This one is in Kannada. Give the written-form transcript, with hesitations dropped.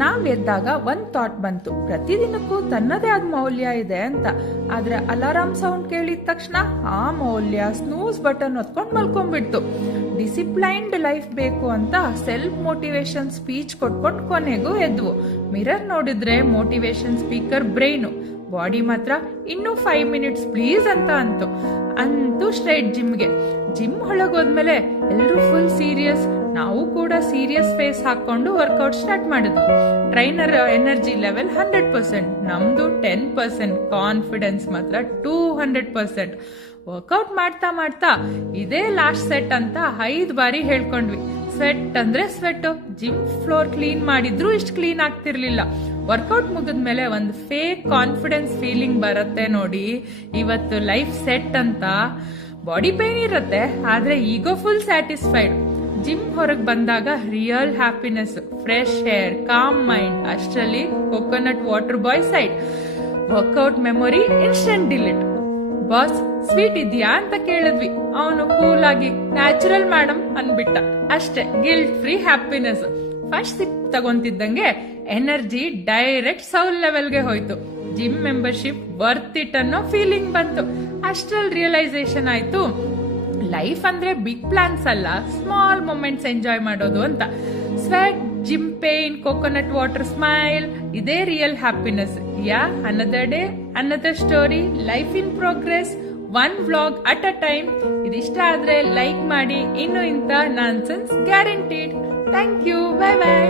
ನಾವ್ ಎದ್ದಾಗ ಒಂದ್ ಥಾಟ್ ಬಂತು, ಪ್ರತಿದಿನಕ್ಕೂ ತನ್ನದೇ ಆದ ಮೌಲ್ಯ ಇದೆ ಅಂತ. ಆದ್ರೆ ಅಲಾರಾಮ್ ಸೌಂಡ್ ಕೇಳಿದ ತಕ್ಷಣ ಆ ಮೌಲ್ಯ ಸ್ನೂಸ್ ಬಟನ್ ಹೊತ್ಕೊಂಡ್ ಮಲ್ಕೊಂಡ್ಬಿಡ್ತು. ಡಿಸಿಪ್ಲೈನ್ಡ್ ಲೈಫ್ ಬೇಕು ಅಂತ ಸೆಲ್ಫ್ ಮೋಟಿವೇಶನ್ ಸ್ಪೀಚ್ ಕೊಟ್ಕೊಂಡ್ ಕೊನೆಗೂ ಎದ್ವು. ಮಿರರ್ ನೋಡಿದ್ರೆ ಮೋಟಿವೇಶನ್ ಸ್ಪೀಕರ್ ಬ್ರೈನು, ಬಾಡಿ ಮಾತ್ರ ಇನ್ನೂ 5 ಮಿನಿಟ್ಸ್ ಪ್ಲೀಸ್ ಅಂತ ಅಂತೂ ಸ್ಟ್ರೈಟ್ ಜಿಮ್ ಒಳಗೋದ್ಮೇಲೆ ಎಲ್ಲರೂ ಫುಲ್ ಸೀರಿಯಸ್. ನಾವು ಕೂಡ ಸೀರಿಯಸ್ ಫೇಸ್ ಹಾಕೊಂಡು ವರ್ಕೌಟ್ ಸ್ಟಾರ್ಟ್ ಮಾಡಿದ್ವು. ಟ್ರೈನರ್ ಎನರ್ಜಿ ಲೆವೆಲ್ 100%, ನಮ್ದು 10%, ಕಾನ್ಫಿಡೆನ್ಸ್ ಮಾತ್ರ 200%. ವರ್ಕೌಟ್ ಮಾಡ್ತಾ ಮಾಡ್ತಾ ಇದೇ ಲಾಸ್ಟ್ ಸೆಟ್ ಅಂತ 5 ಬಾರಿ ಹೇಳ್ಕೊಂಡ್ವಿ. ಸ್ವೆಟ್ ಅಂದ್ರೆ ಸ್ವೆಟ್. ಜಿಮ್ ಫ್ಲೋರ್ ಕ್ಲೀನ್ ಮಾಡಿದ್ರು ಇಷ್ಟು ಕ್ಲೀನ್ ಆಗ್ತಿರ್ಲಿಲ್ಲ. ವರ್ಕೌಟ್ ಮುಗಿದ್ಮೇಲೆ ಒಂದು ಫೇಕ್ ಕಾನ್ಫಿಡೆನ್ಸ್ ಫೀಲಿಂಗ್ ಬರುತ್ತೆ ನೋಡಿ. ಇವತ್ತು ಲೈಫ್ ಸೆಟ್ ಅಂತ. ಬಾಡಿ ಪೇನ್ ಇರುತ್ತೆ, ಆದ್ರೆ ಈಗೋ ಫುಲ್ ಸ್ಯಾಟಿಸ್ಫೈಡ್. ಜಿಮ್ ಹೊರಗೆ ಬಂದಾಗ real happiness, fresh air, calm mind. ಅಷ್ಟರಲ್ಲಿ coconut water boy side. Workout memory instant delete. Boss sweet ಇದೆಯಾ ಅಂತ ಕೇಳಿದ್ವಿ. ಅವನು ಕೂಲ್ ಆಗಿ ನ್ಯಾಚುರಲ್ ಮೇಡಮ್ ಅನ್ಬಿಟ್ಟ. ಅಷ್ಟೇ, guilt free happiness. First sip ತಗೊಂತಿದ್ದಂಗೆ ಎನರ್ಜಿ ಡೈರೆಕ್ಟ್ ಸೌಲ್ ಲೆವೆಲ್ಗೆ ಹೋಯ್ತು. ಜಿಮ್ ಮೆಂಬರ್ಶಿಪ್ ವರ್ತ್ ಇಟ್ ಅನ್ನೋ ಫೀಲಿಂಗ್ ಬಂತು. ಅಷ್ಟ್ರಲ್ಲಿ ರಿಯಲೈಸೇಷನ್ ಆಯ್ತು, ಲೈಫ್ ಅಂದ್ರೆ ಬಿಗ್ ಪ್ಲಾನ್ಸ್ ಅಲ್ಲ, ಸ್ಮಾಲ್ ಮೊಮೆಂಟ್ಸ್ ಎಂಜಾಯ್ ಮಾಡೋದು ಅಂತ. Sweat, gym pain, coconut water smile, ಇದೇ real happiness. Another day another story, life in progress, one vlog at a time. ಇದಿಷ್ಟ ಆದ್ರೆ ಲೈಕ್ ಮಾಡಿ, ಇನ್ನು ಇಂಥ nonsense guaranteed. Thank you, bye by.